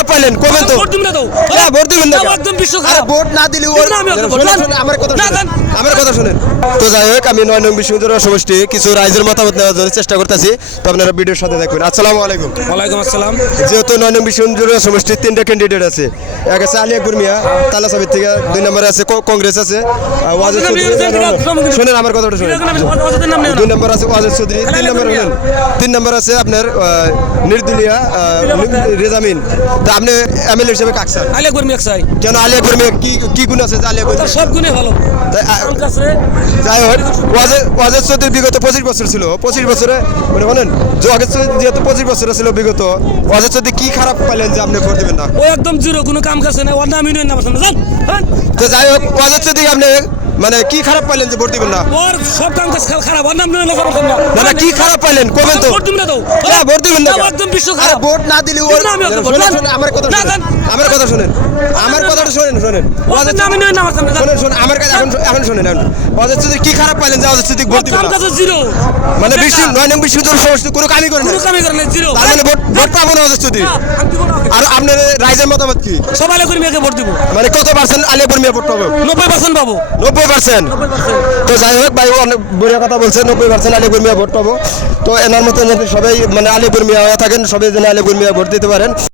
খারাপ পাইলেন কবেন তো? ভোট দিবেন না তো? না ভোট দিবেন না। একদম বিশ্ব আরে খারাপ। ভোট না দিলে দিবেন না, আমি ওকে ভোট দেব। আমার কথা না, শুনেন। দেন। আমার কথা শুনেন। তো যাই হোক আমি 9 নং বিশ্ববিদ্যালয় সমষ্টি কিছু রাইজের মতামত নেওয়ার জন্য চেষ্টা করতেছি। তো আপনারা ভিডিওর সাথে দেখবেন। আসসালামু আলাইকুম। ওয়ালাইকুম আসসালাম। যেহেতু 9 নং বিশ্ববিদ্যালয় সমষ্টির 3টা ক্যান্ডিডেট আছে। এক আছে আলী আকবর মিয়া তালাসাবির থেকে, 2 নম্বরে আছে কংগ্রেস আছে ওয়াজেদ চৌধুরী। শুনেন আমার কথাটা শুনেন। 2 নম্বর আছে ওয়াজেদ চৌধুরী, 3 নম্বর আছে আপনার নির্দলীয় রেজামিন। তা আপনি এমএলএ হিসেবে কাক চান? আলিয়া কর্মী এক চাই। কেন আলী আকবর মিয়া কি গুণ আছে যে আলী আকবর তার মিয়া? সব গুণে ভালো। যাই হোক ওয়াজেদ চৌধুরী বিগত 25 বছর ছিল। 25 বছরে মানে বলেন যে ওয়াজেদ চৌধুরী যেহেতু 25 বছর ছিল বিগত, ওয়াজেদ চৌধুরী কি খারাপ পাইলেন যে আপনি ভোট দিবেন না? ও একদম জিরো, কোনো কাম কাজ নাই। ওর নামই নয় না পছন্দ। জান তো যাই হোক ওয়াজেদ চৌধুরী আপনি মানে কি খারাপ পাইলেন যে ভোট দিবেন না? ওর সব কাম কাজ খারাপ। ওর নাম নয় না পছন্দ না। না না কি খারাপ পাইলেন কবেন তো? ভোট দিবেন না তো? না ভোট দিবেন না। একদম বিশ্ব আরে খারাপ। ভোট না দিলে দিবেন না, আমি ওকে ভোট দেব। আমার কথা না, শুনেন। দেন। আমার কথা শুনেন। আমার কথাটা শুনেন। ওর নামই নয় না পছন্দ। শুনেন আমার কাছে এখন শুনেন। ওয়াজেদ চৌধুরী কি খারাপ পাইলেন যে ওয়াজেদ চৌধুরী ভোট দিবেন কাম না? কাজ জিরো। মানে 9 নং বিশ্ববিদ্যালয় সমষ্টি কোনো কামই করেন না। কোনো কামই করে না, জিরো। তার মানে ভোট পাবো না ওয়াজেদ চৌধুরী। আর আপনার রাইজের মতামত কি? সব আলিয়া কর্মীকে ভোট দিব। মানে কত পার্সেন্ট আলী আকবর মিয়া ভোট পাবো? 90% পাবো। 90%। তো যাই হোক ভাই অনেক বড়িয়া কথা বলছে। 90% আলী আকবর মিয়া ভোট পাবো। তো এনার মতো যাতে সবাই মানে আলী আকবর মিয়া হয়ে থাকেন, সবাই যেন আলী আকবর মিয়া ভোট দিতে পারেন।